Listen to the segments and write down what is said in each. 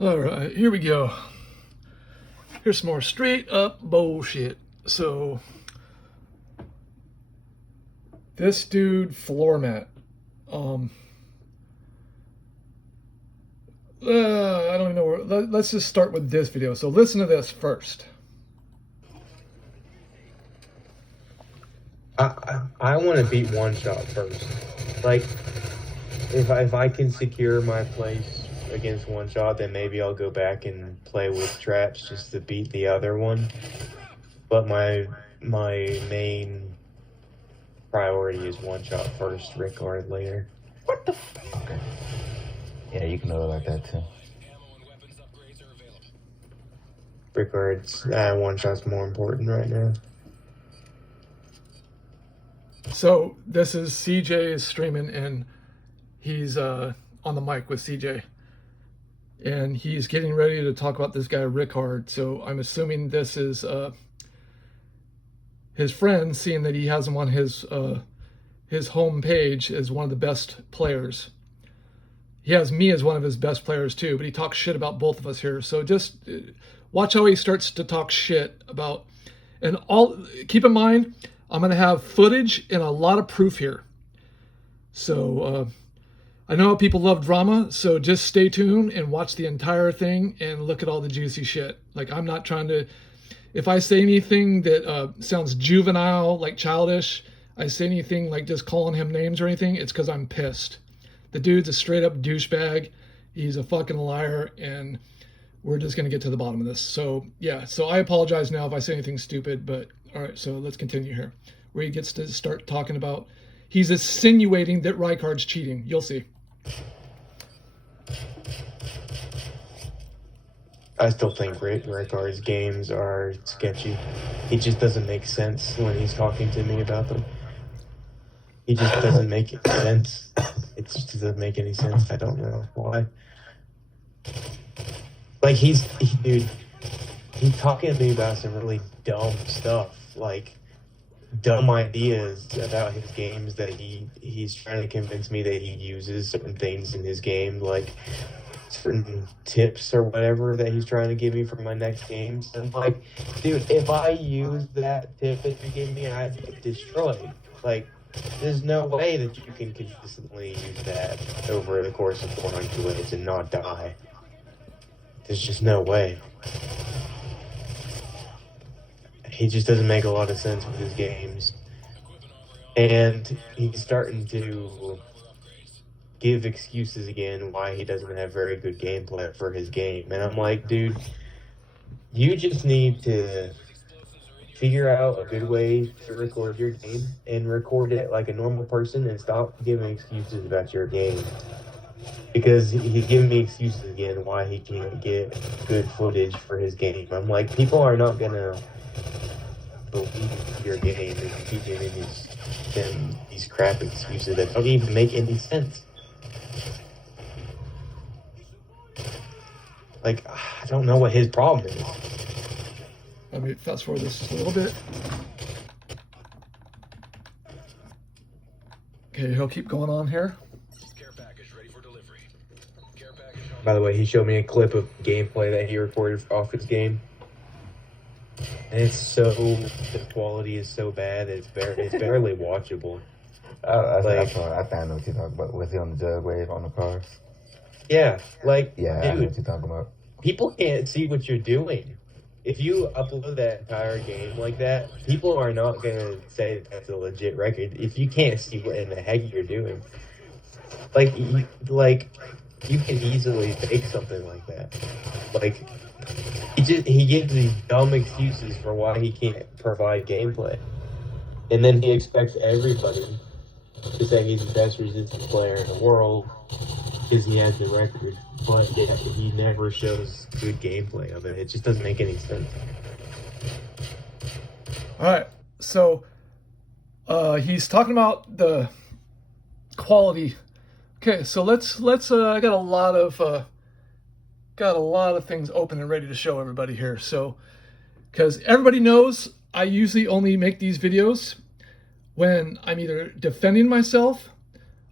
All right, here we go. Here's some more straight up bullshit. So, this dude, floor mat. Um, I don't even know where. Let's just start with this video. So, listen to this first. I want to beat one shot first. Like, if I can secure my place against one shot, then maybe I'll go back and play with traps just to beat the other one. But my main priority is one shot first, Rickard later. What the Okay. Yeah, you can do it like that too. Rickard's one shot's more important right now. So, this is CJ is streaming, and he's on the mic with CJ. And he's getting ready to talk about this guy, Rickard. So, I'm assuming this is his friend, seeing that he has him on his home page as one of the best players. He has me as one of his best players too, but he talks shit about both of us here. So just watch how he starts to talk shit about, and all, keep in mind, I'm going to have footage and a lot of proof here. So I know people love drama, so just stay tuned and watch the entire thing and look at all the juicy shit. Like, I'm not trying to, if I say anything that sounds juvenile, like childish, I say anything like just calling him names or anything, it's because I'm pissed. The dude's a straight up douchebag. He's a fucking liar, and we're just going to get to the bottom of this. So, yeah, so I apologize now if I say anything stupid, but all right, so let's continue here. Where he gets to start talking about, he's insinuating that Rijkaard's cheating. You'll see. I still think Rickard's games are sketchy. He just doesn't make sense when he's talking to me about them. He just doesn't make sense. It just doesn't make any sense. I don't know why. Like, dude, he's talking to me about some really dumb stuff. Like, dumb ideas about his games that he's trying to convince me that he uses certain things in his game, like certain tips or whatever that he's trying to give me for my next games. And like, dude, if I use that tip that you gave me, I'd get destroyed. Like, there's no way that you can consistently use that over the course of 400 minutes and not die. There's just no way. He just doesn't make a lot of sense with his games. And he's starting to give excuses again why he doesn't have very good gameplay for his game. And I'm like, dude, you just need to figure out a good way to record your game and record it like a normal person and stop giving excuses about your game. Because he's giving me excuses again why he can't get good footage for his game. I'm like, people are not going to believe your game if you keep giving these crap excuses that don't even make any sense. Like, I don't know what his problem is. Let me fast forward this just a little bit. Okay, he'll keep going on here. Care package ready for delivery. Care package on. By the way, he showed me a clip of gameplay that he recorded off his game. And the quality is so bad, it's barely watchable. I think I know what you're talking about. Was he on the jug wave on the cars? Yeah, like, Yeah, I know dude, what you're talking about. people can't see what you're doing. If you upload that entire game like that, people are not going to say that's a legit record if you can't see what in the heck you're doing. Like, you can easily fake something like that. Like, he gives these dumb excuses for why he can't provide gameplay. And then he expects everybody to say he's the best resistance player in the world because he has the record, but yeah, he never shows good gameplay of it. It just doesn't make any sense. All right, so he's talking about the quality. Okay, so let's. I got a lot of things open and ready to show everybody here. So, because everybody knows I usually only make these videos when I'm either defending myself,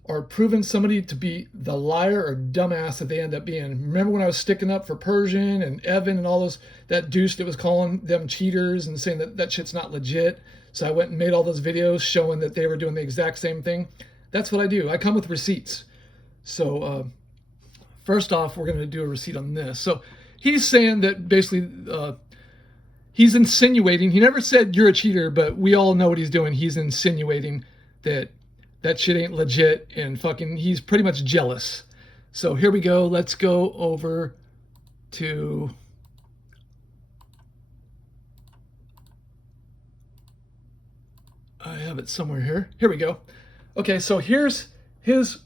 or proving somebody to be the liar or dumbass that they end up being. Remember when I was sticking up for Persian and Evan and all those, that douche that was calling them cheaters and saying that that shit's not legit? So I went and made all those videos showing that they were doing the exact same thing. That's what I do. I come with receipts. So first off, we're going to do a receipt on this. So he's saying that basically he's insinuating, he never said you're a cheater, but we all know what he's doing. He's insinuating that that shit ain't legit, and fucking he's pretty much jealous. So here we go. Let's go over to I have it somewhere here. Here we go. Okay, so here's his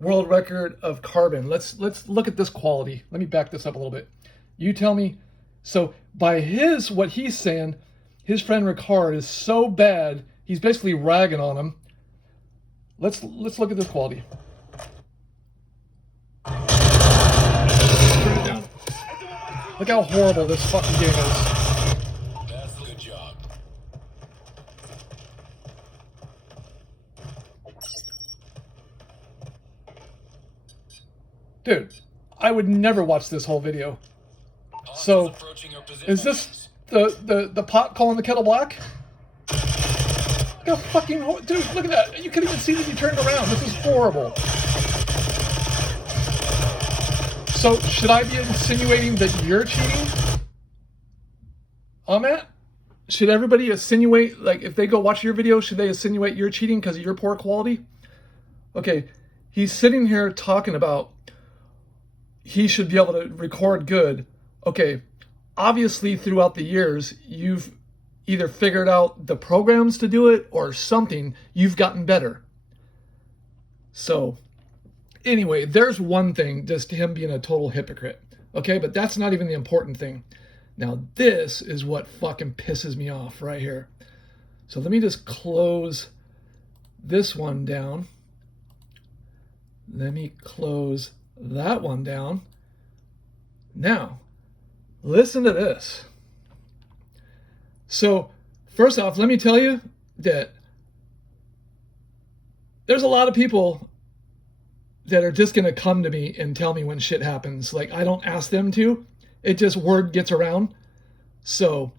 world record of carbon. Let's look at this quality. Let me back this up a little bit. You tell me. So by what he's saying, his friend Ricard is so bad, he's basically ragging on him. Let's look at this quality. Turn it down. Look how horrible this fucking game is. That's a good job. Dude, I would never watch this whole video. So, is this the pot calling the kettle black? Look how fucking dude, look at that. You couldn't even see that he turned around. This is horrible. So, should I be insinuating that you're cheating? Matt? Should everybody insinuate, like, if they go watch your video, should they insinuate you're cheating because of your poor quality? Okay, he's sitting here talking about he should be able to record good. Okay, obviously throughout the years, you've either figured out the programs to do it or something, you've gotten better. So, anyway, there's one thing, just him being a total hypocrite. Okay, but that's not even the important thing. Now, this is what fucking pisses me off right here. So let me just close this one down. Let me close that one down. Now, listen to this. So, first off, let me tell you that there's a lot of people that are just going to come to me and tell me when shit happens. Like, I don't ask them to. It just, word gets around. So,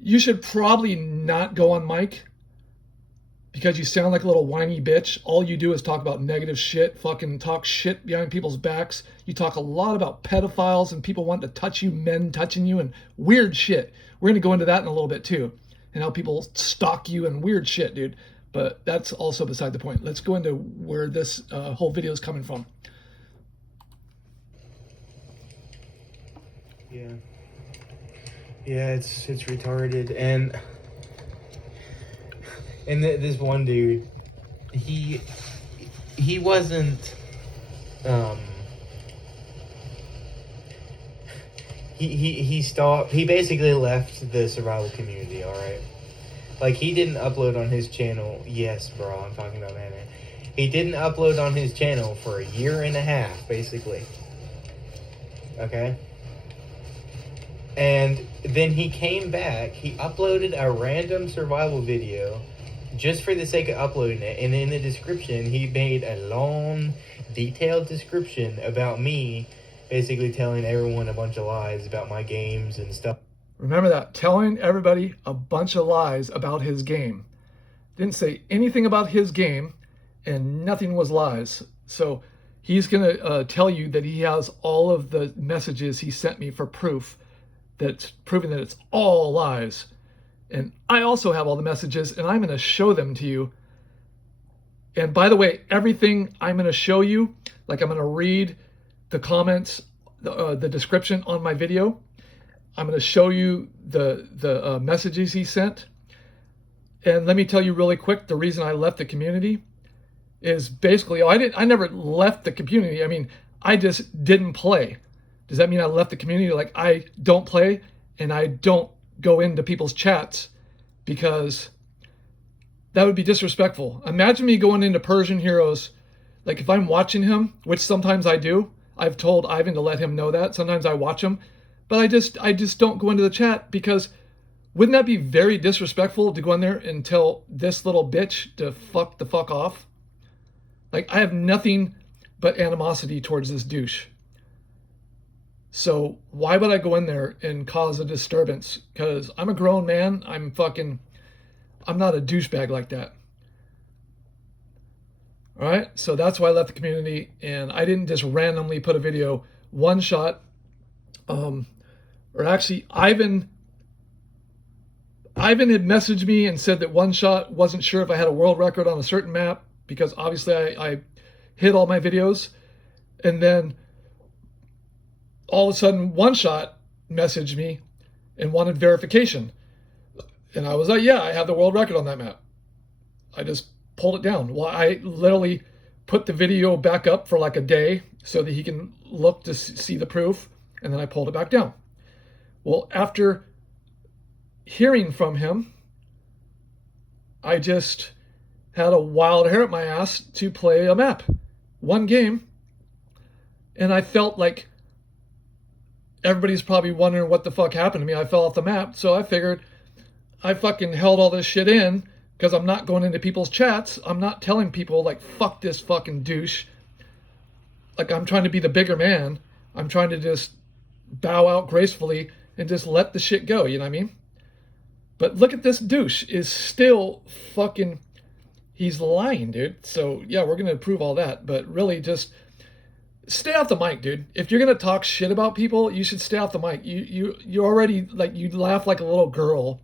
you should probably not go on mic because you sound like a little whiny bitch. All you do is talk about negative shit, fucking talk shit behind people's backs. You talk a lot about pedophiles and people wanting to touch you, men touching you, and weird shit. We're going to go into that in a little bit too, and how people stalk you and weird shit, dude. But that's also beside the point. Let's go into where this whole video is coming from. Yeah, it's retarded, and this one dude, he wasn't he stopped. He basically left the survival community. All right, like he didn't upload on his channel. Yes, bro, I'm talking about man. He didn't upload on his channel for a year and a half, basically. Okay. And then he came back, he uploaded a random survival video just for the sake of uploading it. And in the description, he made a long, detailed description about me, basically telling everyone a bunch of lies about my games and stuff. Remember that, telling everybody a bunch of lies about his game. Didn't say anything about his game, and nothing was lies. So he's going to tell you that he has all of the messages he sent me for proof. That's proving that it's all lies. And I also have all the messages, and I'm going to show them to you. And by the way, everything I'm going to show you, like I'm going to read the comments, the description on my video. I'm going to show you the messages he sent. And let me tell you really quick, the reason I left the community is basically, I never left the community. I mean, I just didn't play. Does that mean I left the community? Like, I don't play and I don't go into people's chats because that would be disrespectful. Imagine me going into Persian Heroes. Like, if I'm watching him, which sometimes I do, I've told Ivan to let him know that. Sometimes I watch him, but I just don't go into the chat because wouldn't that be very disrespectful to go in there and tell this little bitch to fuck the fuck off? Like, I have nothing but animosity towards this douche. So why would I go in there and cause a disturbance? Because I'm a grown man. I'm not a douchebag like that. All right. So that's why I left the community, and I didn't just randomly put a video. One shot, or actually, Ivan had messaged me and said that One Shot wasn't sure if I had a world record on a certain map because obviously I hid all my videos, and then all of a sudden One Shot messaged me and wanted verification. And I was like, yeah, I have the world record on that map. I just pulled it down. Well, I literally put the video back up for like a day so that he can look to see the proof, and then I pulled it back down. Well, after hearing from him, I just had a wild hair at my ass to play a map. One game. And I felt like everybody's probably wondering what the fuck happened to me. I fell off the map. So I figured I fucking held all this shit in because I'm not going into people's chats. I'm not telling people like, fuck this fucking douche. Like, I'm trying to be the bigger man. I'm trying to just bow out gracefully and just let the shit go. You know what I mean? But look at this douche is still fucking, he's lying, dude. So yeah, we're going to prove all that. But really just stay off the mic, dude. If you're going to talk shit about people, you should stay off the mic. You already, like, you laugh like a little girl.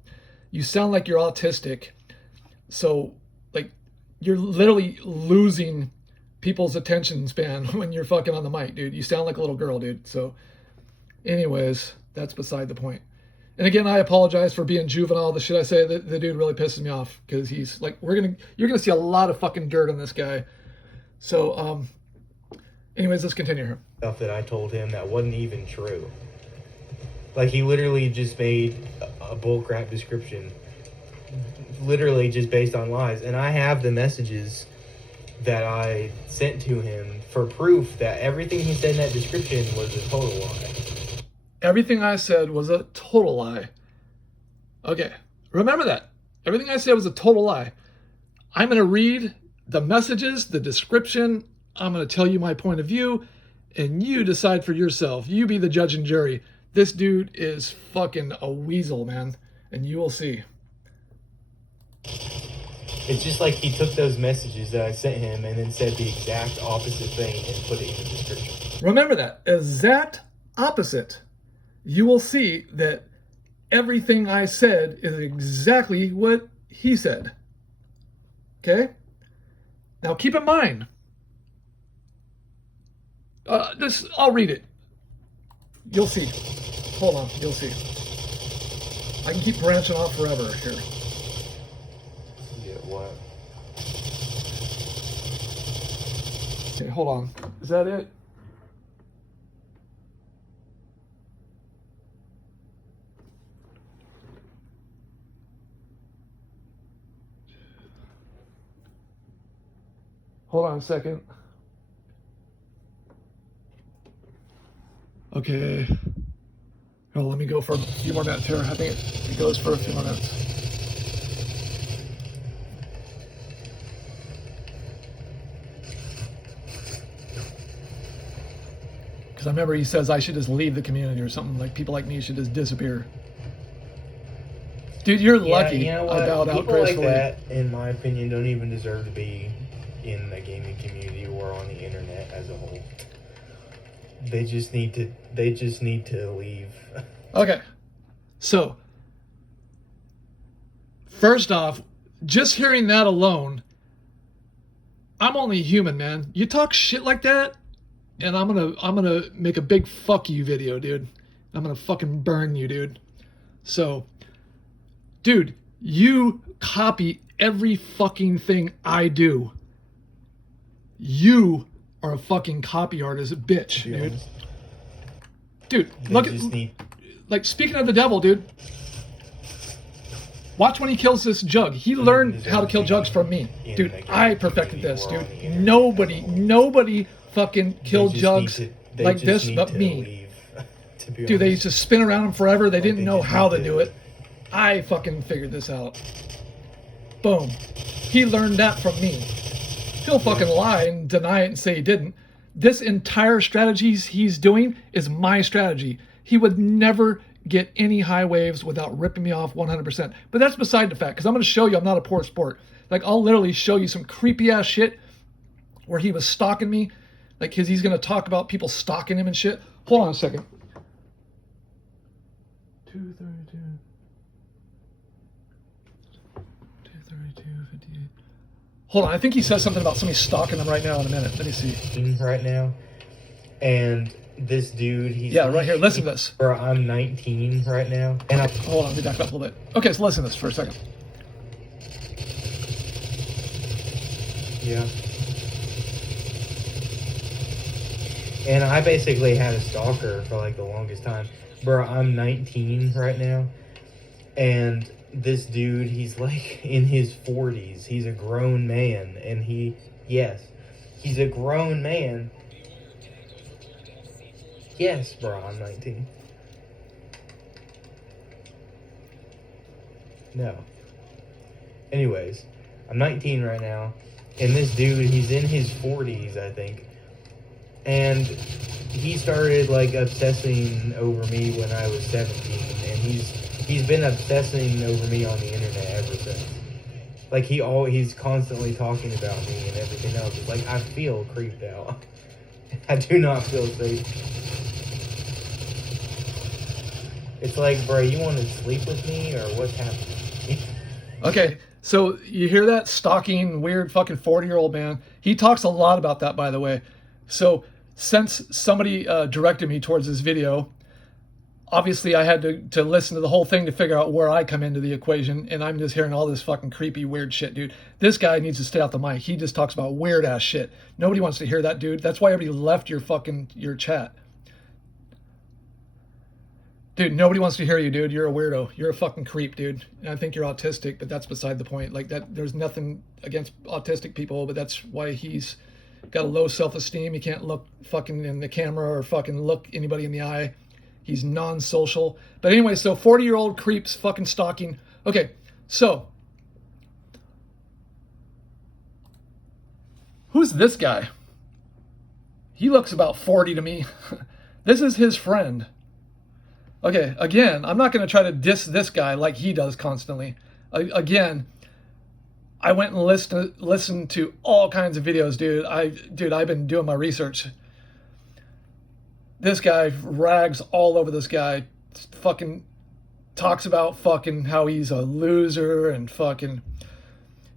You sound like you're autistic. So, like, you're literally losing people's attention span when you're fucking on the mic, dude. You sound like a little girl, dude. So, anyways, that's beside the point. And again, I apologize for being juvenile. The shit I say, the dude really pisses me off because he's like, you're gonna see a lot of fucking dirt on this guy. So, anyways, let's continue here. Stuff that I told him that wasn't even true. Like, he literally just made a bullcrap description, literally just based on lies. And I have the messages that I sent to him for proof that everything he said in that description was a total lie. Everything I said was a total lie. Okay, remember that. Everything I said was a total lie. I'm going to read the messages, the description. I'm going to tell you my point of view, and you decide for yourself. You be the judge and jury. This dude is fucking a weasel, man, and you will see. It's just like he took those messages that I sent him and then said the exact opposite thing and put it in the description. Remember that. Exact opposite. You will see that everything I said is exactly what he said. Okay? Now keep in mind, I'll read it. You'll see. Hold on, you'll see. I can keep branching off forever here. Yeah, what? Okay, hold on. Is that it? Hold on a second. Okay. Oh, let me go for a few more minutes here. I think it goes for a few more minutes. Because I remember he says I should just leave the community or something. Like, people like me should just disappear. Dude, you're lucky. You know what? I bowed out People like gracefully. that, in my opinion, don't even deserve to be in the gaming community or on the internet as a whole. They just need to leave. Okay. So, first off, just hearing that alone, I'm only human, man. You talk shit like that, and I'm gonna make a big fuck you video, dude. I'm gonna fucking burn you, dude. So, dude, you copy every fucking thing I do. You are a fucking copy artist, bitch, dude. Dude, look at, like, speaking of the devil, dude. Watch when he kills this jug. He learned how to kill jugs from me. Dude, I perfected this, dude. Nobody fucking killed jugs like this but me. Dude, they used to spin around them forever. They didn't know how to do it. I fucking figured this out. Boom. He learned that from me. he'll fucking lie and deny it and say he didn't. This entire strategies he's doing is my strategy. He would never get any high waves without ripping me off 100%. But that's beside the fact, because I'm going to show you I'm not a poor sport. Like, I'll literally show you some creepy ass shit where he was stalking me. Like, because he's going to talk about people stalking him and shit. Hold on a second. 232. 232, 58. Hold on, I think he says something about somebody stalking him right now in a minute. Let me see. Right now. And this dude, he's... Yeah, right here. Listen to this. Bro, I'm 19 right now. And I... Hold on, let me back up a little bit. Okay, so listen to this for a second. Yeah. And I basically had a stalker for like the longest time. Bro, I'm 19 right now. And this dude, he's like in his 40s. He's a grown man. And he's a grown man. Yes, bro, I'm 19. No. Anyways, I'm 19 right now. And this dude, he's in his 40s, I think. And he started like obsessing over me when I was 17, and he's been obsessing over me on the internet ever since. Like he's constantly talking about me and everything else. It's like I feel creeped out. I do not feel safe. It's like, bro, you want to sleep with me or what's happening? Okay, so you hear that stalking weird fucking 40-year-old man? He talks a lot about that, by the way. So since somebody directed me towards this video, obviously I had to listen to the whole thing to figure out where I come into the equation, and I'm just hearing all this fucking creepy weird shit, dude. This guy needs to stay off the mic. He just talks about weird ass shit. Nobody wants to hear that, dude. That's why everybody left your chat. Dude, nobody wants to hear you, dude. You're a weirdo. You're a fucking creep, dude. And I think you're autistic, but that's beside the point. Like, that, there's nothing against autistic people, but that's why he's got a low self-esteem. He can't look fucking in the camera or fucking look anybody in the eye. He's non-social. But anyway, so 40-year-old creeps fucking stalking. Okay, so who's this guy? He looks about 40 to me. This is his friend. Okay, again, I'm not going to try to diss this guy like he does constantly. Again, I went and listened to all kinds of videos, dude. I've been doing my research. This guy rags all over this guy. Fucking talks about fucking how he's a loser and fucking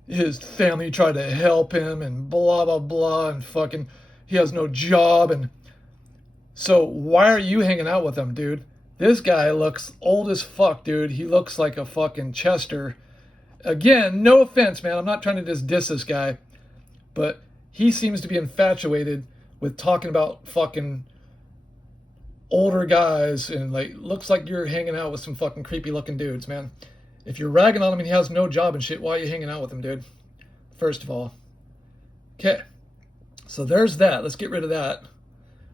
his family tried to help him and blah, blah, blah, and fucking he has no job. And so why are you hanging out with him, dude? This guy looks old as fuck, dude. He looks like a fucking Chester. Again, no offense, man. I'm not trying to just diss this guy. But he seems to be infatuated with talking about fucking older guys. And, like, looks like you're hanging out with some fucking creepy looking dudes, man. If you're ragging on him and he has no job and shit, why are you hanging out with him, dude? First of all. Okay. So there's that. Let's get rid of that.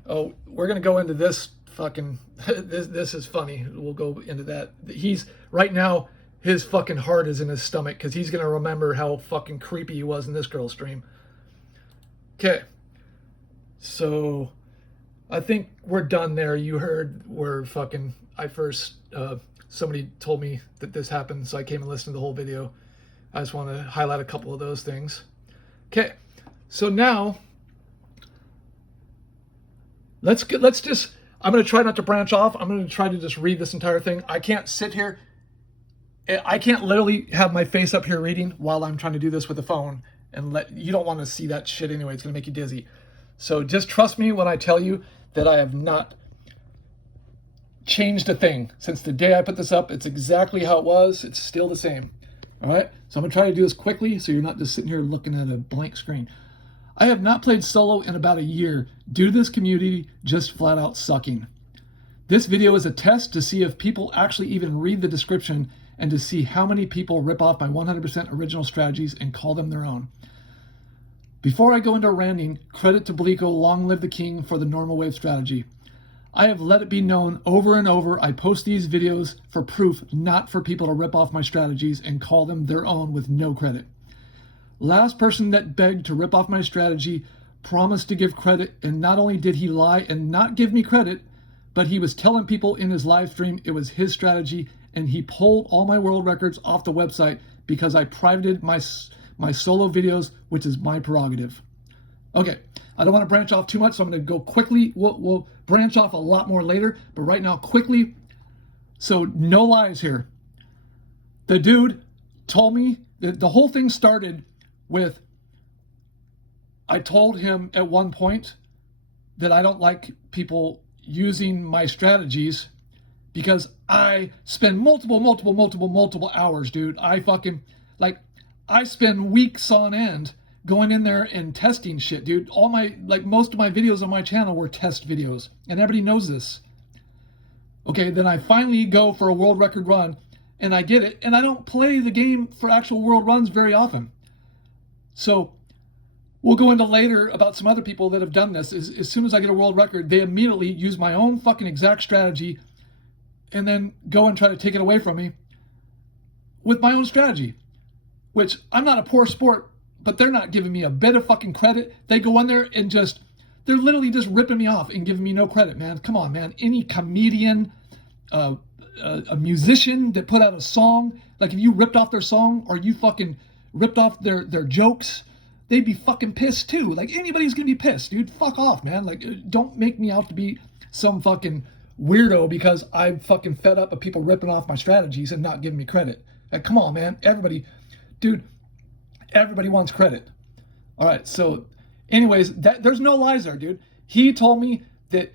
Oh, we're going to go into this fucking... this is funny. We'll go into that. He's... Right now, his fucking heart is in his stomach because he's going to remember how fucking creepy he was in this girl's stream. Okay. So, I think we're done there. You heard where fucking... I first... somebody told me that this happened, so I came and listened to the whole video. I just want to highlight a couple of those things. Okay. So now... Let's just... I'm going to try not to branch off. I'm going to try to just read this entire thing. I can't sit here. I can't literally have my face up here reading while I'm trying to do this with the phone. And you don't want to see that shit anyway. It's going to make you dizzy. So just trust me when I tell you that I have not changed a thing. Since the day I put this up, it's exactly how it was. It's still the same. All right? So I'm going to try to do this quickly so you're not just sitting here looking at a blank screen. I have not played solo in about a year due to this community just flat out sucking. This video is a test to see if people actually even read the description and to see how many people rip off my 100% original strategies and call them their own. Before I go into ranting, credit to Bleeko, long live the king, for the normal wave strategy. I have let it be known over and over I post these videos for proof, not for people to rip off my strategies and call them their own with no credit. Last person that begged to rip off my strategy promised to give credit, and not only did he lie and not give me credit, but he was telling people in his live stream it was his strategy, and he pulled all my world records off the website because I privated my solo videos, which is my prerogative. Okay, I don't want to branch off too much, so I'm going to go quickly. We'll branch off a lot more later, but right now, quickly. So no lies here. The dude told me that the whole thing started with, I told him at one point that I don't like people using my strategies because I spend multiple hours, dude. I spend weeks on end going in there and testing shit, dude. Most of my videos on my channel were test videos, and everybody knows this. Okay, then I finally go for a world record run, and I get it, and I don't play the game for actual world runs very often. So we'll go into later about some other people that have done this. As soon as I get a world record, they immediately use my own fucking exact strategy and then go and try to take it away from me with my own strategy, which I'm not a poor sport, but they're not giving me a bit of fucking credit. They go in there and they're literally just ripping me off and giving me no credit, man. Come on, man. Any comedian, a musician that put out a song, like if you ripped off their song or you fucking ripped off their jokes, they'd be fucking pissed too. Like anybody's gonna be pissed, dude. Fuck off, man. Like don't make me out to be some fucking weirdo because I'm fucking fed up of people ripping off my strategies and not giving me credit. Like, come on, man. Everybody wants credit. All right, so anyways, there's no lies there, dude. He told me that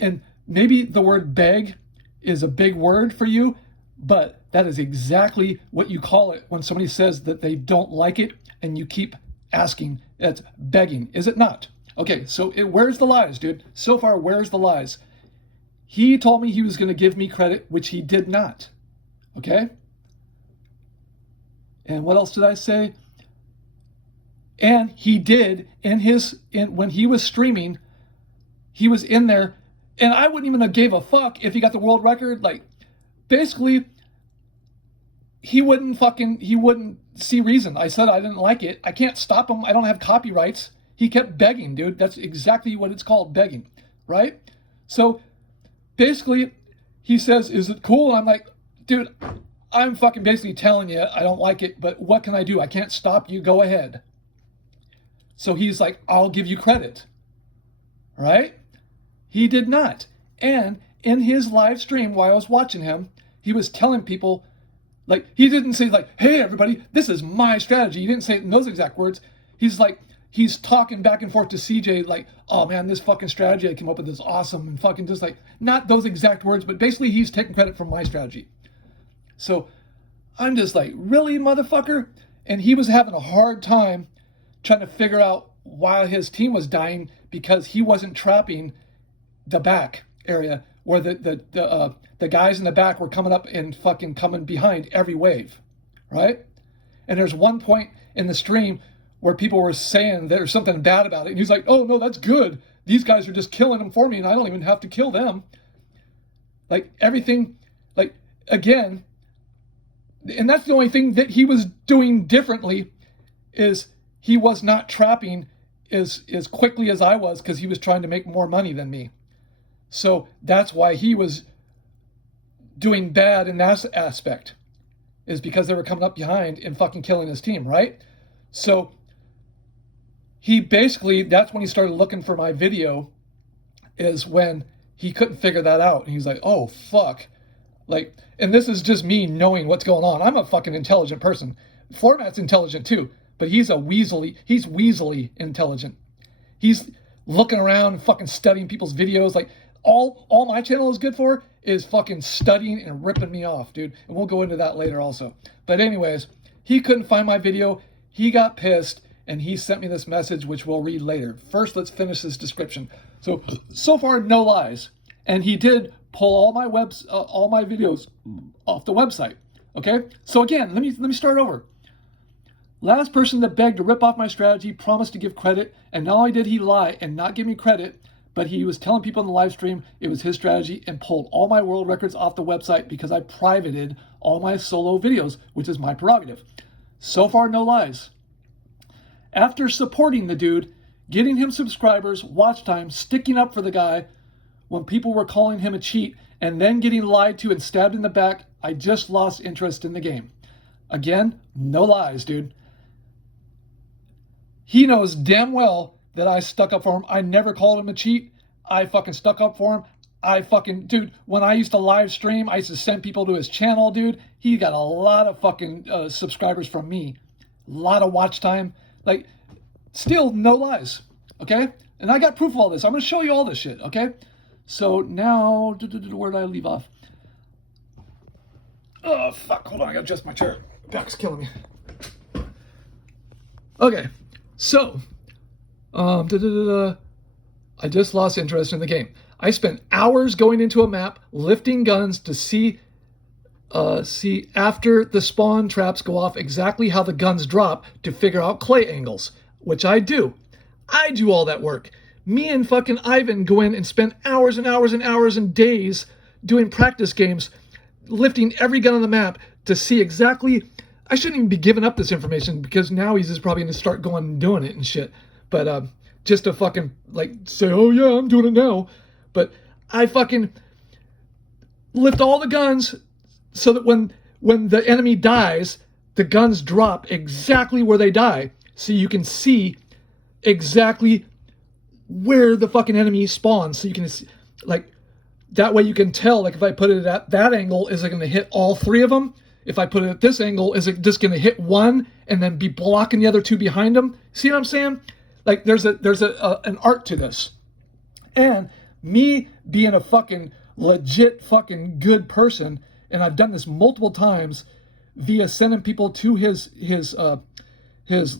and maybe the word beg is a big word for you, but that is exactly what you call it when somebody says that they don't like it and you keep asking. That's begging, is it not? Okay, so where's the lies, dude? So far, where's the lies? He told me he was going to give me credit, which he did not. Okay? And what else did I say? And he did when he was streaming, he was in there, and I wouldn't even have gave a fuck if he got the world record. Like, basically, he wouldn't see reason. I said I didn't like it. I can't stop him. I don't have copyrights. He kept begging, dude. That's exactly what it's called, begging, right? So basically, he says, is it cool? And I'm like, dude, I'm fucking basically telling you I don't like it, but what can I do? I can't stop you. Go ahead. So he's like, I'll give you credit, right? He did not. And in his live stream while I was watching him, he was telling people, like, he didn't say like, hey, everybody, this is my strategy. He didn't say it in those exact words. He's talking back and forth to CJ like, oh man, this fucking strategy I came up with is awesome, and fucking just like, not those exact words, but basically he's taking credit for my strategy. So I'm just like, really, motherfucker? And he was having a hard time trying to figure out why his team was dying because he wasn't trapping the back area where the guys in the back were coming up and fucking coming behind every wave, right? And there's one point in the stream where people were saying there's something bad about it. And he's like, oh, no, that's good. These guys are just killing them for me, and I don't even have to kill them. Like, everything, like, again, and that's the only thing that he was doing differently is he was not trapping as quickly as I was because he was trying to make more money than me. So that's why he was doing bad in that aspect, is because they were coming up behind and fucking killing his team, right? So he basically, that's when he started looking for my video, is when he couldn't figure that out. And he's like, oh, fuck. Like, and this is just me knowing what's going on. I'm a fucking intelligent person. Format's intelligent too, but he's weaselly intelligent. He's looking around and fucking studying people's videos. Like, all my channel is good for is fucking studying and ripping me off, dude. And we'll go into that later also. But anyways, he couldn't find my video. He got pissed, and he sent me this message, which we'll read later. First, let's finish this description. So far, no lies. And he did pull all my videos off the website. Okay? So again, let me start over. Last person that begged to rip off my strategy promised to give credit, and not only did he lie and not give me credit, but he was telling people in the live stream it was his strategy and pulled all my world records off the website because I privated all my solo videos, which is my prerogative. So far, no lies. After supporting the dude, getting him subscribers, watch time, sticking up for the guy when people were calling him a cheat, and then getting lied to and stabbed in the back, I just lost interest in the game. Again, no lies, dude. He knows damn well that I stuck up for him. I never called him a cheat. I fucking stuck up for him. Dude, when I used to live stream, I used to send people to his channel, dude. He got a lot of fucking subscribers from me. A lot of watch time. Like, still, no lies, okay? And I got proof of all this. I'm going to show you all this shit, okay? So now, where did I leave off? Oh, fuck. Hold on. I got to adjust my chair. Back's killing me. Okay. So, I just lost interest in the game. I spent hours going into a map, lifting guns to see after the spawn traps go off exactly how the guns drop to figure out clay angles, which I do. I do all that work. Me and fucking Ivan go in and spend hours and hours and hours and days doing practice games, lifting every gun on the map to see exactly. I shouldn't even be giving up this information because now he's just probably going to start going and doing it and shit. But just to fucking like say, oh yeah, I'm doing it now. But I fucking lift all the guns so that when the enemy dies, the guns drop exactly where they die. So you can see exactly where the fucking enemy spawns. So you can see, like, that way you can tell, like, if I put it at that angle, is it going to hit all three of them? If I put it at this angle, is it just going to hit one and then be blocking the other two behind them? See what I'm saying? Like, there's an art to this. And me being a fucking legit fucking good person, and I've done this multiple times via sending people to his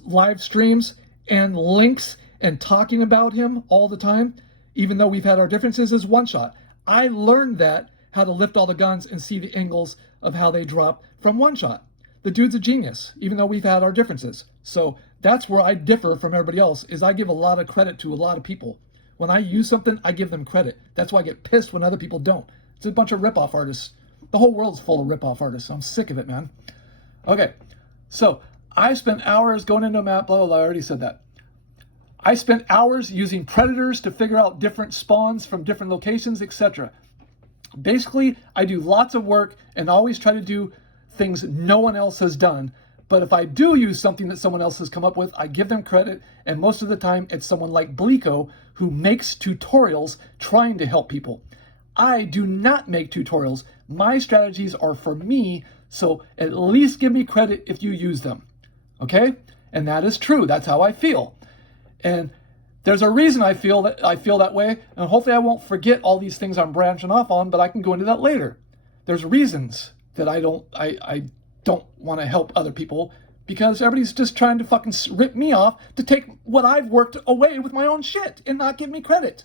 live streams and links and talking about him all the time, even though we've had our differences, is one shot. I learned that, how to lift all the guns and see the angles of how they drop from one shot. The dude's a genius, even though we've had our differences. So that's where I differ from everybody else, is I give a lot of credit to a lot of people. When I use something, I give them credit. That's why I get pissed when other people don't. It's a bunch of rip-off artists. The whole world's full of rip-off artists. I'm sick of it, man. Okay, so I spent hours going into a map, blah, blah, blah. I already said that. I spent hours using predators to figure out different spawns from different locations, etc. Basically, I do lots of work and always try to do things no one else has done. But if I do use something that someone else has come up with, I give them credit. And most of the time, it's someone like Bleeko who makes tutorials trying to help people. I do not make tutorials. My strategies are for me, so at least give me credit if you use them. Okay? And that is true. That's how I feel. And there's a reason I feel that way, and hopefully I won't forget all these things I'm branching off on, but I can go into that later. There's reasons that I don't want to help other people, because everybody's just trying to fucking rip me off to take what I've worked away with my own shit and not give me credit.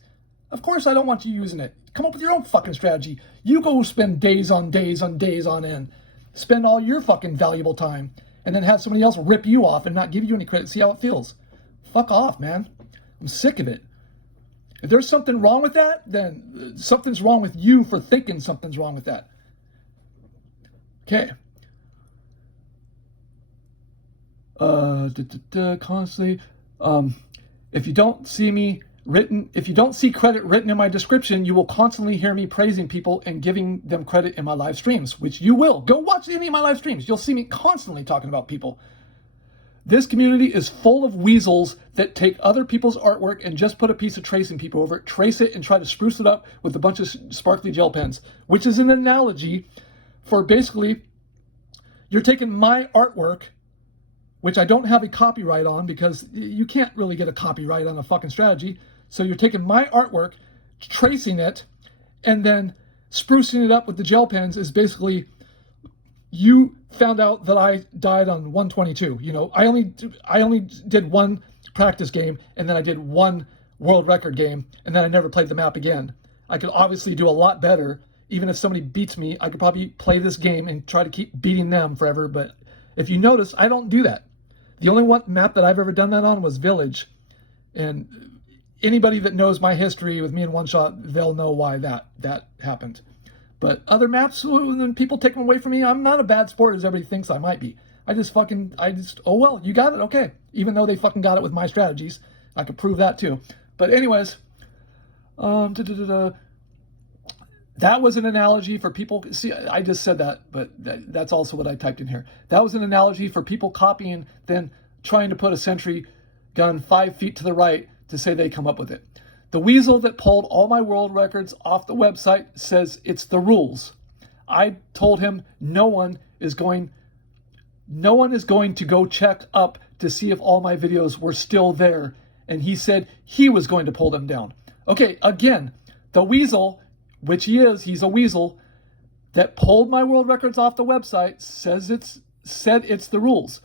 Of course I don't want you using it. Come up with your own fucking strategy. You go spend days on days on days on end. Spend all your fucking valuable time and then have somebody else rip you off and not give you any credit. See how it feels. Fuck off, man. I'm sick of it. If there's something wrong with that, then something's wrong with you for thinking something's wrong with that. Okay. Constantly. If you don't see credit written in my description, you will constantly hear me praising people and giving them credit in my live streams, which you will. Go watch any of my live streams. You'll see me constantly talking about people. This community is full of weasels that take other people's artwork and just put a piece of tracing paper over it, trace it, and try to spruce it up with a bunch of sparkly gel pens, which is an analogy for basically you're taking my artwork, which I don't have a copyright on because you can't really get a copyright on a fucking strategy. So you're taking my artwork, tracing it, and then sprucing it up with the gel pens is basically you found out that I died on 122. You know, I only did one practice game, and then I did one world record game, and then I never played the map again. I could obviously do a lot better. Even if somebody beats me, I could probably play this game and try to keep beating them forever. But if you notice, I don't do that. The only one map that I've ever done that on was Village. And anybody that knows my history with me in One Shot, they'll know why that happened. But other maps, when people take them away from me, I'm not a bad sport as everybody thinks I might be. oh well, you got it, okay. Even though they fucking got it with my strategies. I could prove that too. But anyways, that was an analogy for people. See, I just said that, but that's also what I typed in here. That was an analogy for people copying, then trying to put a sentry gun 5 feet to the right to say they come up with it. The weasel that pulled all my world records off the website says it's the rules. I told him no one is going to go check up to see if all my videos were still there. And he said he was going to pull them down. Okay, again, the weasel, which he's a weasel, that pulled my world records off the website said it's the rules.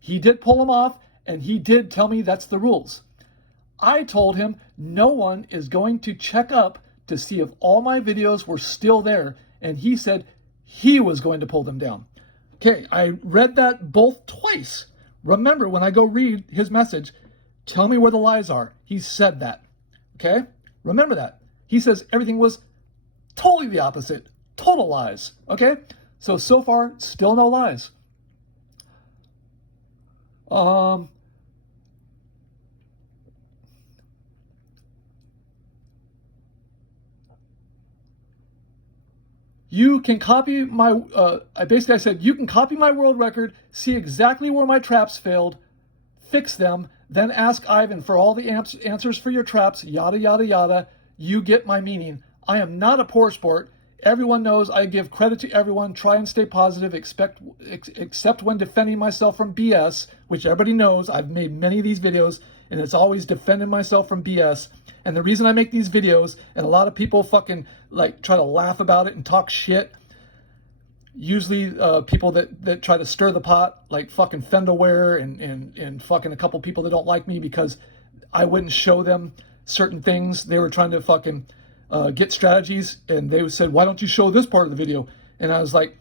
He did pull them off, and he did tell me that's the rules. I told him no one is going to check up to see if all my videos were still there, and he said he was going to pull them down. Okay, I read that both twice. Remember, when I go read his message, tell me where the lies are. He said that. Okay? Remember that. He says everything was totally the opposite. Total lies. Okay? So far, still no lies. You can copy my, I said, you can copy my world record, see exactly where my traps failed, fix them, then ask Ivan for all the answers for your traps, yada, yada, yada. You get my meaning. I am not a poor sport. Everyone knows I give credit to everyone, try and stay positive, except when defending myself from BS, which everybody knows. I've made many of these videos, and it's always defending myself from BS. And the reason I make these videos, and a lot of people fucking like try to laugh about it and talk shit, usually people that try to stir the pot, like fucking Fendaware and fucking a couple people that don't like me because I wouldn't show them certain things. They were trying to fucking get strategies, and they said, why don't you show this part of the video? And I was like,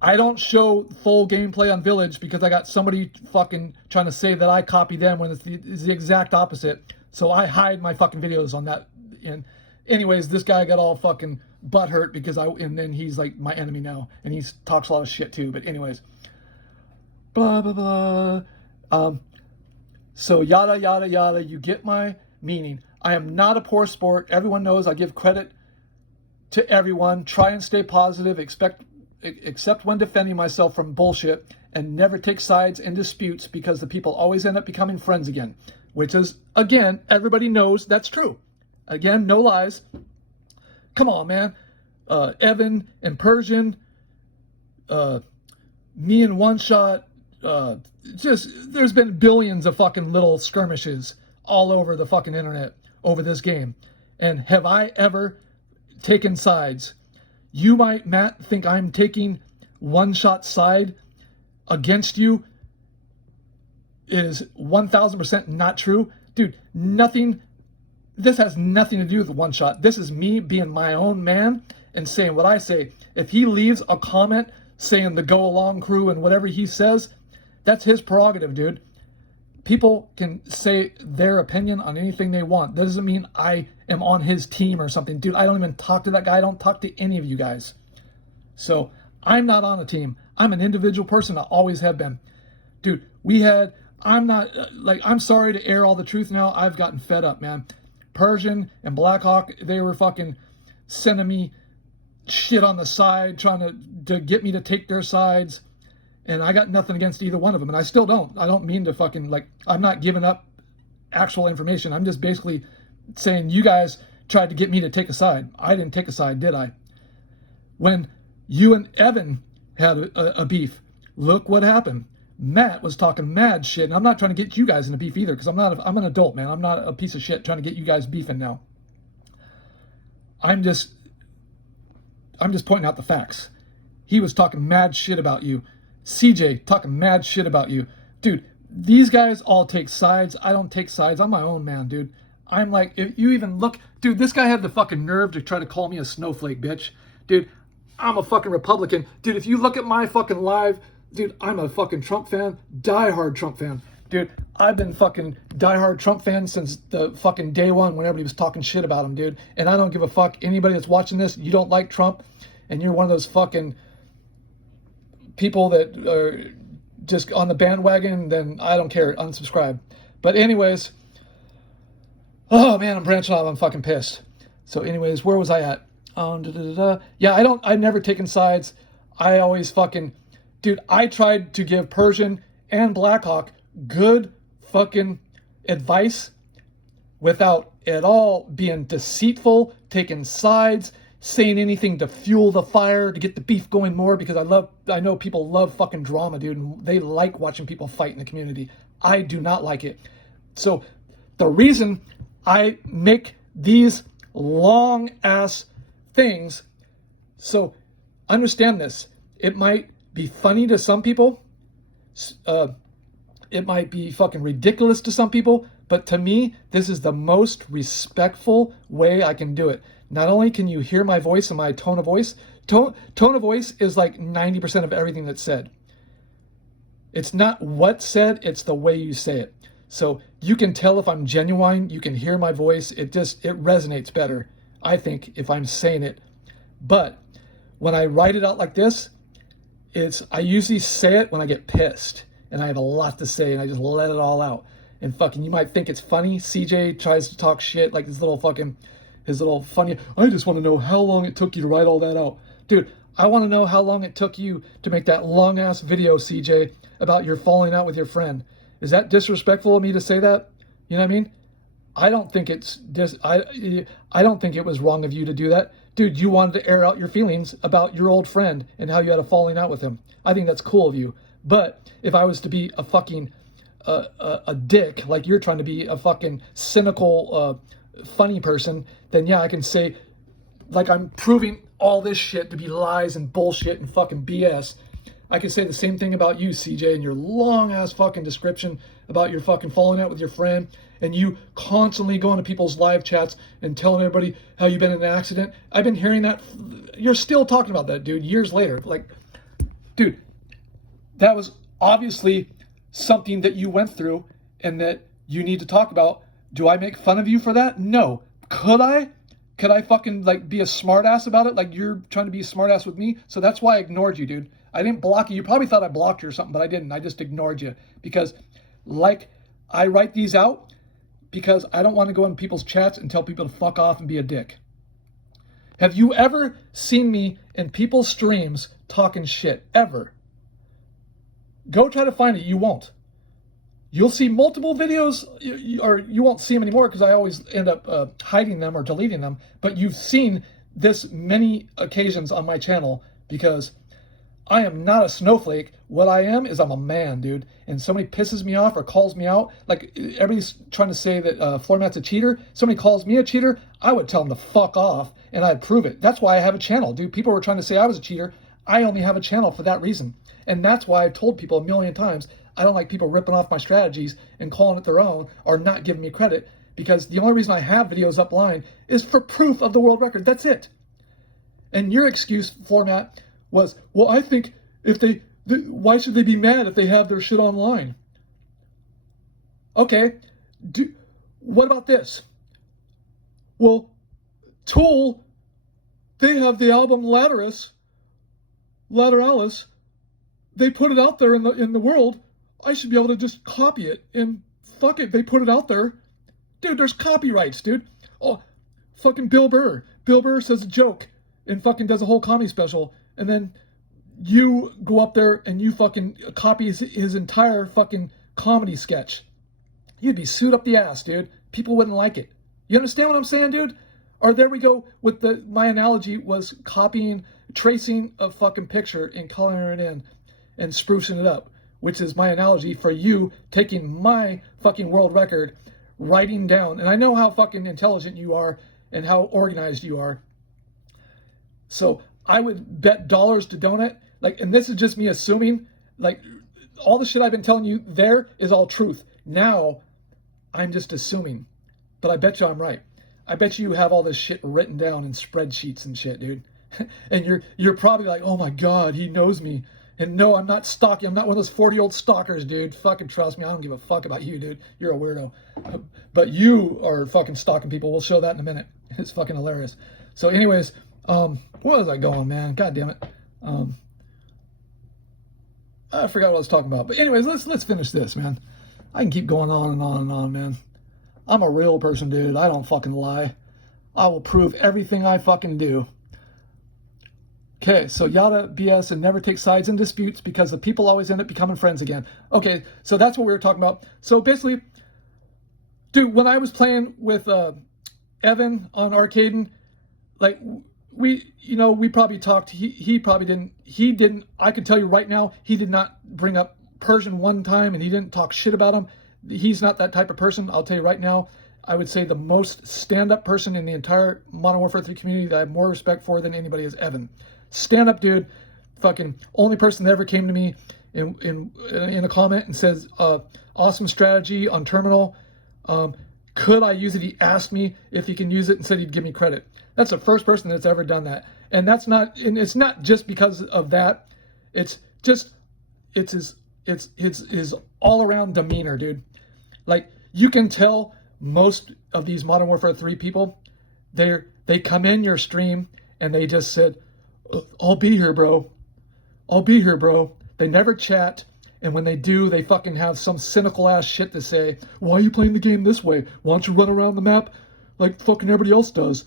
I don't show full gameplay on Village because I got somebody fucking trying to say that I copy them when it's the exact opposite. So I hide my fucking videos on that. And anyways, this guy got all fucking butthurt because and then he's like my enemy now, and he talks a lot of shit too. But anyways, blah blah blah. So yada yada yada. You get my meaning. I am not a poor sport. Everyone knows I give credit to everyone. Try and stay positive. Except when defending myself from bullshit, and never take sides in disputes because the people always end up becoming friends again. Which is, again, everybody knows that's true. Again, no lies. Come on, man. Evan and Persian, me and One Shot, there's been billions of fucking little skirmishes all over the fucking internet over this game. And have I ever taken sides? You might, Matt, think I'm taking One Shot side against you. Is 1000% not true. Dude, this has nothing to do with One Shot. This is me being my own man and saying what I say. If he leaves a comment saying the go along crew and whatever he says, that's his prerogative, dude. People can say their opinion on anything they want. That doesn't mean I am on his team or something. Dude, I don't even talk to that guy. I don't talk to any of you guys. So I'm not on a team. I'm an individual person. I always have been. Dude, I'm sorry to air all the truth now. I've gotten fed up, man. Persian and Blackhawk, they were fucking sending me shit on the side, trying to get me to take their sides. And I got nothing against either one of them. And I still don't. I don't mean to fucking, I'm not giving up actual information. I'm just basically saying you guys tried to get me to take a side. I didn't take a side, did I? When you and Evan had a beef, look what happened. Matt was talking mad shit, and I'm not trying to get you guys in a beef either, because I'm an adult, man. I'm not a piece of shit trying to get you guys beefing now. I'm just pointing out the facts. He was talking mad shit about you. CJ talking mad shit about you. Dude, these guys all take sides. I don't take sides. I'm my own man, dude. I'm like, if you even look, dude, this guy had the fucking nerve to try to call me a snowflake, bitch. Dude, I'm a fucking Republican. Dude, if you look at my fucking live, dude, I'm a fucking Trump fan, diehard Trump fan. Dude, I've been fucking diehard Trump fan since the fucking day one when everybody was talking shit about him, dude. And I don't give a fuck. Anybody that's watching this, you don't like Trump, and you're one of those fucking people that just on the bandwagon, then I don't care. Unsubscribe. But anyways, oh man, I'm branching off. I'm fucking pissed. So anyways, where was I at? Yeah, I've never taken sides. I always fucking, dude, I tried to give Persian and Blackhawk good fucking advice without at all being deceitful, taking sides, saying anything to fuel the fire, to get the beef going more, because I know people love fucking drama, dude, and they like watching people fight in the community. I do not like it. So the reason I make these long ass things, so understand this. It might be funny to some people. It might be fucking ridiculous to some people, but to me, this is the most respectful way I can do it. Not only can you hear my voice and my tone of voice, tone of voice is like 90% of everything that's said. It's not what's said, it's the way you say it. So you can tell if I'm genuine, you can hear my voice, it resonates better, I think, if I'm saying it. But when I write it out like this, I usually say it when I get pissed and I have a lot to say and I just let it all out. And fucking, you might think it's funny. CJ tries to talk shit like his little funny, I just want to know how long it took you to write all that out. Dude, I want to know how long it took you to make that long ass video, CJ, about your falling out with your friend. Is that disrespectful of me to say that? You know what I mean? I don't think I don't think it was wrong of you to do that. Dude, you wanted to air out your feelings about your old friend and how you had a falling out with him. I think that's cool of you. But if I was to be a fucking a dick, like you're trying to be a fucking cynical, funny person, then yeah, I can say, like, I'm proving all this shit to be lies and bullshit and fucking BS. I can say the same thing about you, CJ, and your long ass fucking description about your fucking falling out with your friend, and you constantly going to people's live chats and telling everybody how you've been in an accident. I've been hearing that. You're still talking about that, dude, years later. Like, dude, that was obviously something that you went through and that you need to talk about. Do I make fun of you for that? No. Could I? Could I fucking like be a smartass about it? Like you're trying to be a smartass with me? So that's why I ignored you, dude. I didn't block you. You probably thought I blocked you or something, but I didn't. I just ignored you because, like, I write these out because I don't want to go in people's chats and tell people to fuck off and be a dick. Have you ever seen me in people's streams talking shit? Ever? Go try to find it. You won't. You'll see multiple videos, or you won't see them anymore because I always end up hiding them or deleting them. But you've seen this many occasions on my channel because I am not a snowflake. What I am is I'm a man, dude. And somebody pisses me off or calls me out. Like everybody's trying to say that Format's a cheater. Somebody calls me a cheater, I would tell them to fuck off and I'd prove it. That's why I have a channel, dude. People were trying to say I was a cheater. I only have a channel for that reason. And that's why I've told people a million times, I don't like people ripping off my strategies and calling it their own or not giving me credit, because the only reason I have videos upline is for proof of the world record. That's it. And your excuse, Format, was, well, I think why should they be mad if they have their shit online? Okay, what about this? Well, Tool, they have the album Lateralis. They put it out there in the world. I should be able to just copy it and fuck it. They put it out there. Dude, there's copyrights, dude. Oh, fucking Bill Burr. Bill Burr says a joke and fucking does a whole comedy special. And then you go up there and you fucking copy his entire fucking comedy sketch. You'd be sued up the ass, dude. People wouldn't like it. You understand what I'm saying, dude? Or there we go with my analogy was tracing a fucking picture and coloring it in and sprucing it up, which is my analogy for you taking my fucking world record, writing down, and I know how fucking intelligent you are and how organized you are. So I would bet dollars to donut, like, and this is just me assuming, like, all the shit I've been telling you there is all truth. Now, I'm just assuming, but I bet you I'm right. I bet you have all this shit written down in spreadsheets and shit, dude. And you're probably like, oh my God, he knows me. And no, I'm not stalking. I'm not one of those 40-year-old stalkers, dude. Fucking trust me. I don't give a fuck about you, dude. You're a weirdo. But you are fucking stalking people. We'll show that in a minute. It's fucking hilarious. So anyways, where was I going, man? God damn it. I forgot what I was talking about. But anyways, let's finish this, man. I can keep going on and on and on, man. I'm a real person, dude. I don't fucking lie. I will prove everything I fucking do. Okay, so yada BS and never take sides in disputes because the people always end up becoming friends again. Okay, so that's what we were talking about. So basically, dude, when I was playing with Evan on Arcaden, like we probably talked. He probably didn't. He didn't. I can tell you right now, he did not bring up Persian one time, and he didn't talk shit about him. He's not that type of person. I'll tell you right now. I would say the most stand-up person in the entire Modern Warfare 3 community that I have more respect for than anybody is Evan. Stand-up dude, fucking only person that ever came to me in a comment and says, awesome strategy on terminal. Could I use it? He asked me if he can use it and said he'd give me credit. That's the first person that's ever done that. And it's not just because of that. It's his all-around demeanor, dude. Like, you can tell most of these Modern Warfare 3 people, they come in your stream and they just said, I'll be here, bro. I'll be here, bro. They never chat. And when they do, they fucking have some cynical ass shit to say. Why are you playing the game this way? Why don't you run around the map like fucking everybody else does?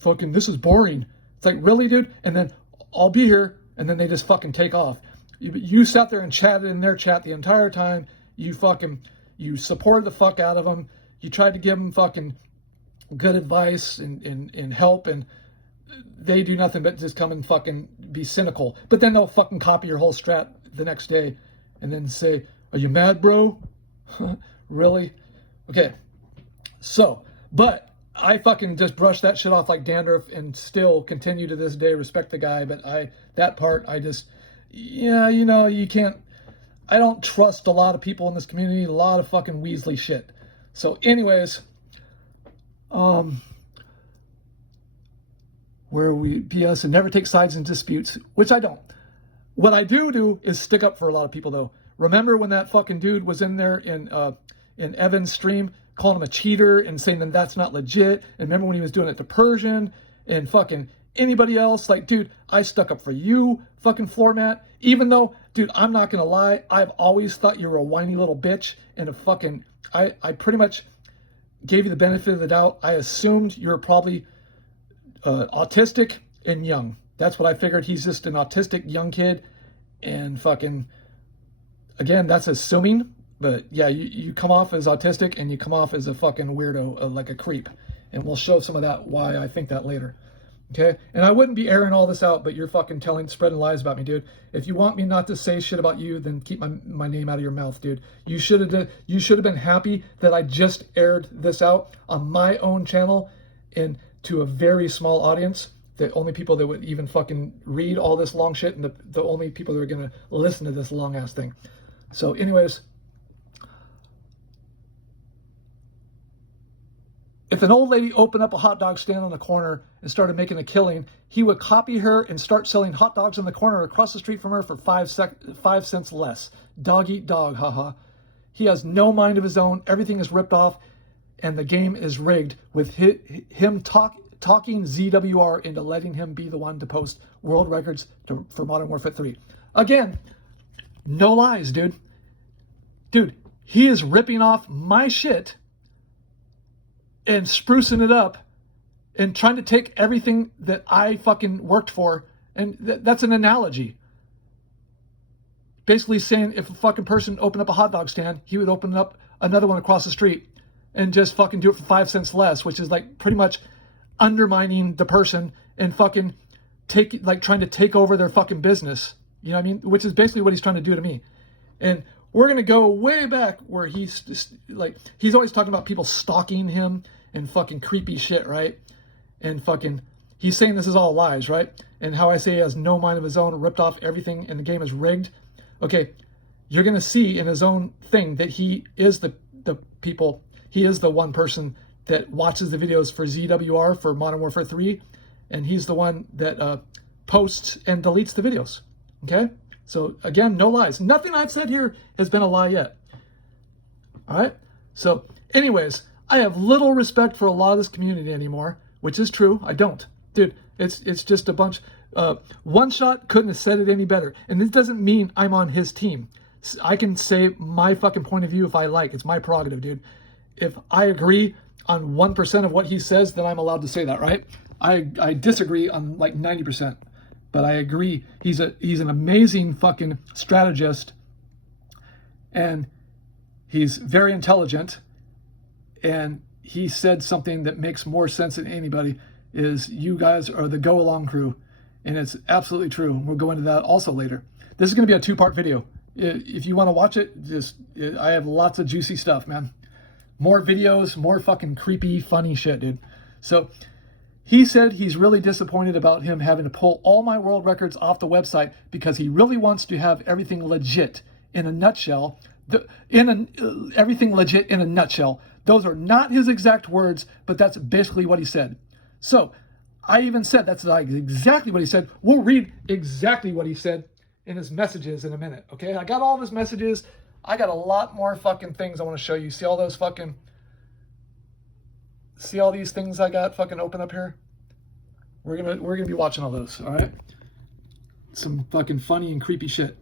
Fucking, this is boring. It's like, really, dude? And then, I'll be here. And then they just fucking take off. You sat there and chatted in their chat the entire time. You supported the fuck out of them. You tried to give them fucking good advice and help, and they do nothing but just come and fucking be cynical. But then they'll fucking copy your whole strat the next day and then say, are you mad, bro? Really? Okay. So, but I fucking just brushed that shit off like dandruff and still continue to this day respect the guy. But you can't, I don't trust a lot of people in this community, a lot of fucking Weasley shit. So anyways, where we BS and never take sides in disputes, which I don't. What I do is stick up for a lot of people, though. Remember when that fucking dude was in there in Evan's stream calling him a cheater and saying that that's not legit? And remember when he was doing it to Persian and fucking anybody else? Like, dude, I stuck up for you, fucking floor mat. Even though, dude, I'm not gonna lie, I've always thought you were a whiny little bitch and a fucking. I pretty much gave you the benefit of the doubt. I assumed you were probably autistic and young. That's what I figured. He's just an autistic young kid, and fucking, again, that's assuming. But yeah, you come off as autistic and you come off as a fucking weirdo, like a creep. And we'll show some of that, why I think that later. Okay? And I wouldn't be airing all this out, but you're fucking spreading lies about me, dude. If you want me not to say shit about you, then keep my name out of your mouth, dude. You should have been happy that I just aired this out on my own channel and to a very small audience. The only people that would even fucking read all this long shit, and the only people that are gonna listen to this long ass thing. So anyways, if an old lady opened up a hot dog stand on the corner and started making a killing, he would copy her and start selling hot dogs on the corner across the street from her for 5 cents less. Dog eat dog, haha. He has no mind of his own. Everything is ripped off, and the game is rigged with him talking ZWR into letting him be the one to post world records for Modern Warfare 3. Again, no lies, dude. Dude, he is ripping off my shit and sprucing it up and trying to take everything that I fucking worked for. And that's an analogy. Basically saying if a fucking person opened up a hot dog stand, he would open up another one across the street and just fucking do it for 5 cents less, which is like pretty much undermining the person and fucking trying to take over their fucking business. You know what I mean? Which is basically what he's trying to do to me. And we're going to go way back where he's just he's always talking about people stalking him and fucking creepy shit, right? And fucking, he's saying this is all lies, right? And how I say he has no mind of his own, ripped off everything, and the game is rigged. Okay, you're going to see in his own thing that he is he is the one person that watches the videos for ZWR for Modern Warfare 3, and he's the one that posts and deletes the videos, okay? So, again, no lies. Nothing I've said here has been a lie yet. All right? So, anyways, I have little respect for a lot of this community anymore, which is true. I don't. Dude, it's just a bunch. One Shot couldn't have said it any better. And this doesn't mean I'm on his team. I can say my fucking point of view if I like. It's my prerogative, dude. If I agree on 1% of what he says, then I'm allowed to say that, right? I disagree on like 90%. But I agree. He's an amazing fucking strategist. And he's very intelligent. And he said something that makes more sense than anybody, is you guys are the go-along crew. And it's absolutely true. We'll go into that also later. This is going to be a 2-part video. If you want to watch it, I have lots of juicy stuff, man. More videos, more fucking creepy, funny shit, dude. So he said he's really disappointed about him having to pull all my world records off the website because he really wants to have everything legit in a nutshell. Everything legit in a nutshell. Those are not his exact words, but that's basically what he said. So I even said that's like exactly what he said. We'll read exactly what he said in his messages in a minute, okay? I got all of his messages. I got a lot more fucking things I want to show you. See all those fucking... See all these things I got fucking open up here? We're gonna be watching all those, all right? Some fucking funny and creepy shit.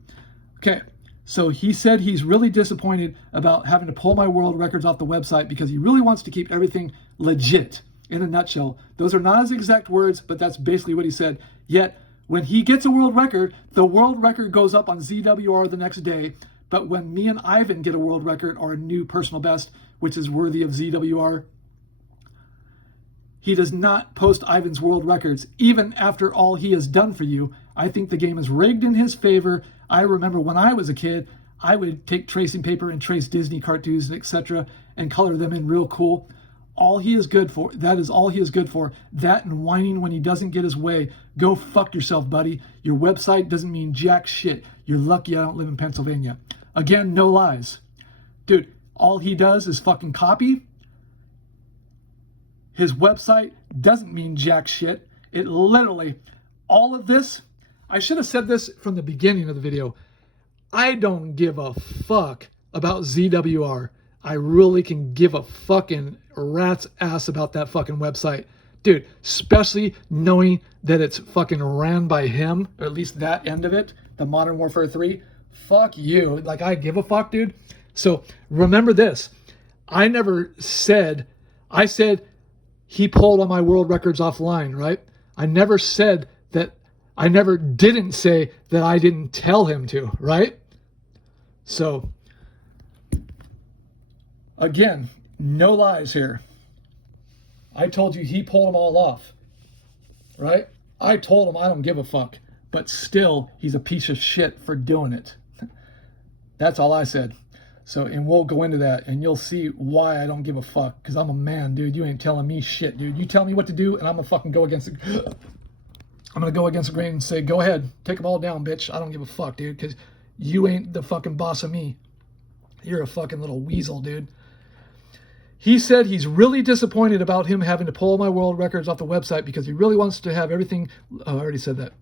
Okay, so he said he's really disappointed about having to pull my world records off the website because he really wants to keep everything legit. In a nutshell, those are not his exact words, but that's basically what he said. Yet, when he gets a world record, the world record goes up on ZWR the next day. But when me and Ivan get a world record or a new personal best, which is worthy of ZWR, he does not post Ivan's world records, even after all he has done for you. I think the game is rigged in his favor. I remember when I was a kid, I would take tracing paper and trace Disney cartoons, etc., and color them in real cool. All he is good for, that is all he is good for. That and whining when he doesn't get his way. Go fuck yourself, buddy. Your website doesn't mean jack shit. You're lucky I don't live in Pennsylvania. Again, no lies. Dude, all he does is fucking copy. His website doesn't mean jack shit. It literally, all of this, I should have said this from the beginning of the video. I don't give a fuck about ZWR. I really can give a fucking rat's ass about that fucking website. Dude, especially knowing that it's fucking ran by him, or at least that end of it, the Modern Warfare 3. Fuck you. Like, I give a fuck, dude. So, remember this. I said he pulled all my world records offline, right? I never didn't say that I didn't tell him to, right? So, again, no lies here. I told you he pulled them all off, right? I told him I don't give a fuck, but still, he's a piece of shit for doing it. That's all I said. So, and we'll go into that, and you'll see why I don't give a fuck, because I'm a man, dude. You ain't telling me shit, dude. You tell me what to do, and I'm gonna fucking go against the... I'm gonna go against the grain and say, go ahead, take them all down, bitch. I don't give a fuck, dude, because you ain't the fucking boss of me. You're a fucking little weasel, dude. He said he's really disappointed about him having to pull my world records off the website because he really wants to have everything... Oh, I already said that.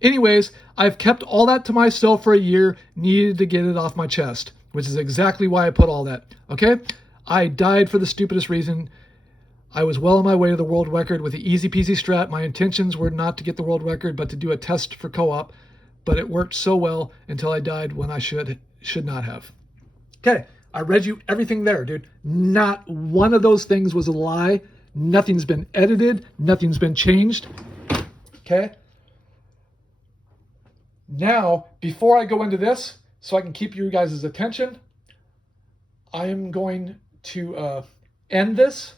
Anyways, I've kept all that to myself for a year, needed to get it off my chest, which is exactly why I put all that, okay? I died for the stupidest reason. I was well on my way to the world record with the easy peasy strat. My intentions were not to get the world record, but to do a test for co-op, but it worked so well until I died when I should not have. Okay, I read you everything there, dude. Not one of those things was a lie. Nothing's been edited. Nothing's been changed, okay? Now, before I go into this, so I can keep you guys' attention, I am going to end this,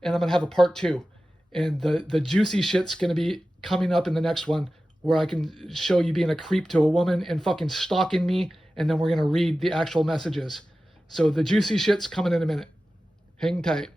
and I'm going to have a part 2. And the juicy shit's going to be coming up in the next one, where I can show you being a creep to a woman and fucking stalking me, and then we're going to read the actual messages. So the juicy shit's coming in a minute. Hang tight.